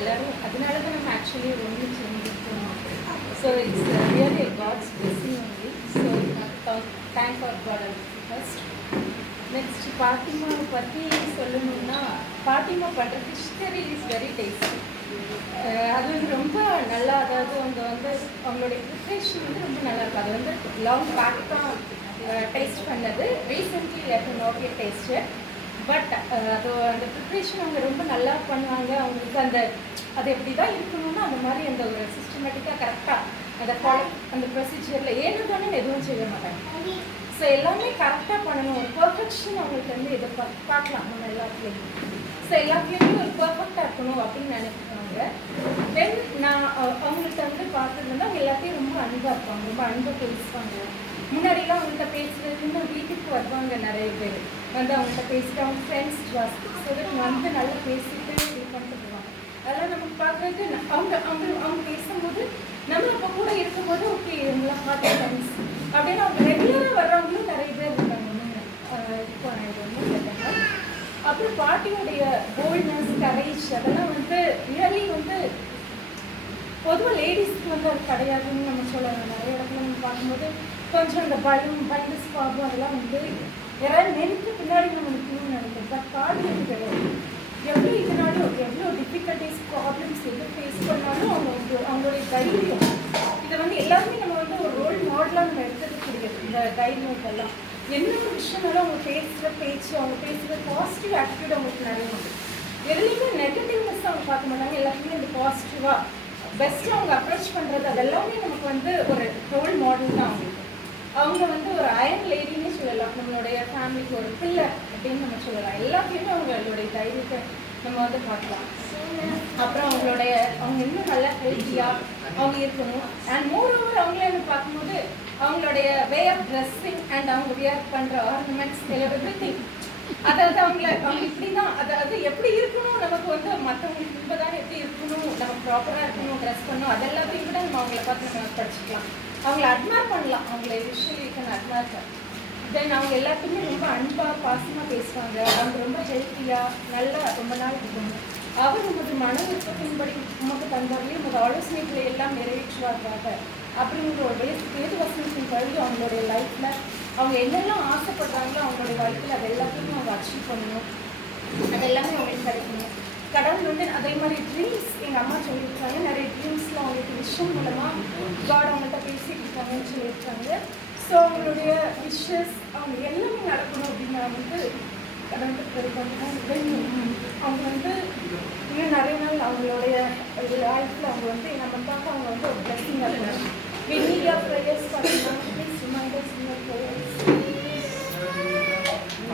எல்லாரும் அதனால தான் நம்ம ஆக்சுவலி ஒன்று சேர்ந்துருக்கோம். So it's really God's blessing only. So thank for God first. Next பாத்திமாவை பற்றி சொல்லணும்னா, பாத்திமா பண்ணுற ஃபிஷ் கறி இஸ் வெரி டேஸ்டி. அது வந்து ரொம்ப நல்லா, அதாவது அவங்க வந்து அவங்களுடைய ப்ரிப்ரேஷன் வந்து ரொம்ப நல்லா இருக்கும். அது வந்து லாங் பேக் தான் டேஸ்ட் பண்ணது. Recently okay taste. பட் அது அந்த ப்ரிப்ரேஷன் அவங்க ரொம்ப நல்லா பண்ணுவாங்க. அவங்களுக்கு அந்த அது எப்படி தான் இருக்கணும்னா அந்த மாதிரி அந்த ஒரு சிஸ்டமேட்டிக்காக கரெக்டாக அந்த ஃபாலோ அந்த ப்ரொசீஜரில் ஏன்னு எதுவும் செய்ய மாட்டாங்க. ஸோ எல்லாமே கரெக்டாக பண்ணணும். ஒரு பர்ஃபெக்ஷன் அவங்களுக்கு வந்து பார்க்கலாம் நம்ம எல்லாத்துலேயும். ஸோ எல்லாத்துலேயுமே ஒரு பர்ஃபெக்டாக இருக்கணும் அப்படின்னு நினைக்கிறாங்க. தென் நான் அவங்கள்ட்ட வந்து பார்த்ததுன்னா அவங்க எல்லாத்தையும் ரொம்ப அன்பாக இருப்பாங்க, ரொம்ப அன்பாக பேசுவாங்க. முன்னாடிலாம் அவங்கள்ட்ட பேசுகிறது இன்னும் வீட்டுக்கு வருவாங்க நிறைய பேர் வந்து அவங்கள்ட்ட பேசிட்டு அவங்க ஃப்ரெண்ட்ஸ் ஜாஸ்தி. ஸோ வந்து நல்லா பேசிட்டு இது பண்ணிட்டு போவாங்க. அதெல்லாம் நமக்கு பார்க்குறது அவங்க அவங்க அவங்க பேசும்போது நம்ம அப்போ கூட இருக்கும்போது ஓகே இவங்களாம் பார்த்து ஃப்ரெண்ட்ஸ் அப்படின்னு அவங்க ரெகுலராக வர்றவங்களும் நிறைய பேர் இருக்காங்க. இப்போ இது ஒன்றும் இல்லைங்க. அப்புறம் பாட்டியோடைய போல்ட்னஸ், கரேஜ் அதெல்லாம் வந்து ரியலி வந்து பொதுவாக லேடிஸ்க்கு வந்து அது கிடையாதுன்னு நம்ம சொல்லலாம். நிறைய இடத்துல நம்ம பார்க்கும்போது கொஞ்சம் அந்த பயந்து ஸ்பாபம் அதெல்லாம் வந்து யாராவது நெருக்கு பின்னாடி நம்ம நிற்கணும்னு நினைக்கிறோம். பட் பாட்டிக்கு கிடையாது. எவ்வளோ இதனாலும் எவ்வளோ டிஃபிகல்ட்டிஸ் ப்ராப்ளம்ஸ் எது ஃபேஸ் பண்ணாலும் அவங்களுடைய தைரியம் இதை வந்து எல்லாருமே நம்ம வந்து ஒரு ரோல் மாடலாக நம்ம எடுத்துக்கக்கூடியது. இந்த தைரியம் எல்லாம் என்ன ஒரு விஷயம்னாலும் அவங்க பேசுகிற பேச்சு, அவங்க பேசுகிற பாசிட்டிவ் ஆட்டிடியூட் அவங்களுக்கு நிறைய உண்டு. எதுலேயுமே நெகட்டிவ்னஸ் அவங்க பார்க்க மாட்டாங்க. எல்லாத்துலேயும் இந்த பாசிட்டிவாக பெஸ்ட்டாக அவங்க அப்ரோச் பண்ணுறது அதெல்லாமே நமக்கு வந்து ஒரு ரோல் மாடல் தான் அவங்களுக்கு. அவங்க வந்து ஒரு அயன் லேடின்னு சொல்லலாம். நம்மளுடைய ஃபேமிலிக்கு ஒரு பிள்ளை அப்படின்னு நம்ம சொல்லலாம். எல்லாத்தையுமே அவங்களுடைய தைரியத்தை நம்ம வந்து பார்க்கலாம். அப்புறம் அவங்க இன்னும் நல்லா ஹெல்த்தியாக அவங்க இருக்கணும். அண்ட் மோர் ஓவர் அவங்களே வந்து பார்க்கும்போது அவங்களுடைய வே ஆஃப் ட்ரெஸ்ஸிங் அண்ட் அவங்க வியர் பண்ணுற ஆர்னமெண்ட்ஸ் எவ்ரிதிங், அதாவது அவங்க இப்படி தான், அதாவது எப்படி இருக்கணும் நமக்கு வந்து மற்றவங்களுக்கு இன்பதான் எப்படி இருக்கணும், நம்ம ப்ராப்பராக இருக்கணும், ட்ரெஸ் பண்ணணும், அதெல்லாத்தையும் கூட நம்ம அவங்கள பார்த்து நம்ம படிச்சுக்கலாம். அவங்கள அட்மையர் பண்ணலாம். அவங்கள விஷுவலி கேன் அட்மையர் பண்ண. தென் அவங்க எல்லாத்துக்குமே ரொம்ப அன்பாக பாசமாக பேசுவாங்க. அவங்க ரொம்ப ஹெல்த்தியாக நல்லா ரொம்ப நாள் இருக்கணும். அவர் உமது மன விருப்பத்தின்படி உமக்கு தந்தாலே உமது ஆலோசனைகளை எல்லாம் நிறைவேற்றுவார்க்காக அப்படிங்கிற ஒரு வேது வசனத்தின் கல்வி அவங்களுடைய லைஃப்பில் அவங்க என்னெல்லாம் ஆசைப்படுறாங்களோ அவங்களுடைய வாழ்க்கையில் அது எல்லாத்தையுமே அவங்க அச்சீவ் பண்ணணும். அது எல்லாமே அவங்களுக்கு கிடைக்கணும். கடவுள் வந்து அதே மாதிரி ட்ரீம்ஸ் எங்கள் அம்மா சொல்லியிருக்காங்க. நிறைய ட்ரீம்ஸில் அவங்களுக்கு விஷயம் மூலமாக காட் அவங்கள்ட்ட பேசிட்டு இருக்காங்கன்னு சொல்லியிருக்காங்க. ஸோ அவங்களுடைய விஷஸ் அவங்க எல்லாமே நடக்கணும் அப்படின்னு வந்து கடவுள் ப்ரே பண்ணுறாங்க. அவங்க வந்து இன்னும் நிறைய நாள் அவங்களுடைய லைஃப்பில் அவங்க வந்து நமக்காக அவங்க வந்து ஒரு பிளஸிங்காக இருக்காங்க.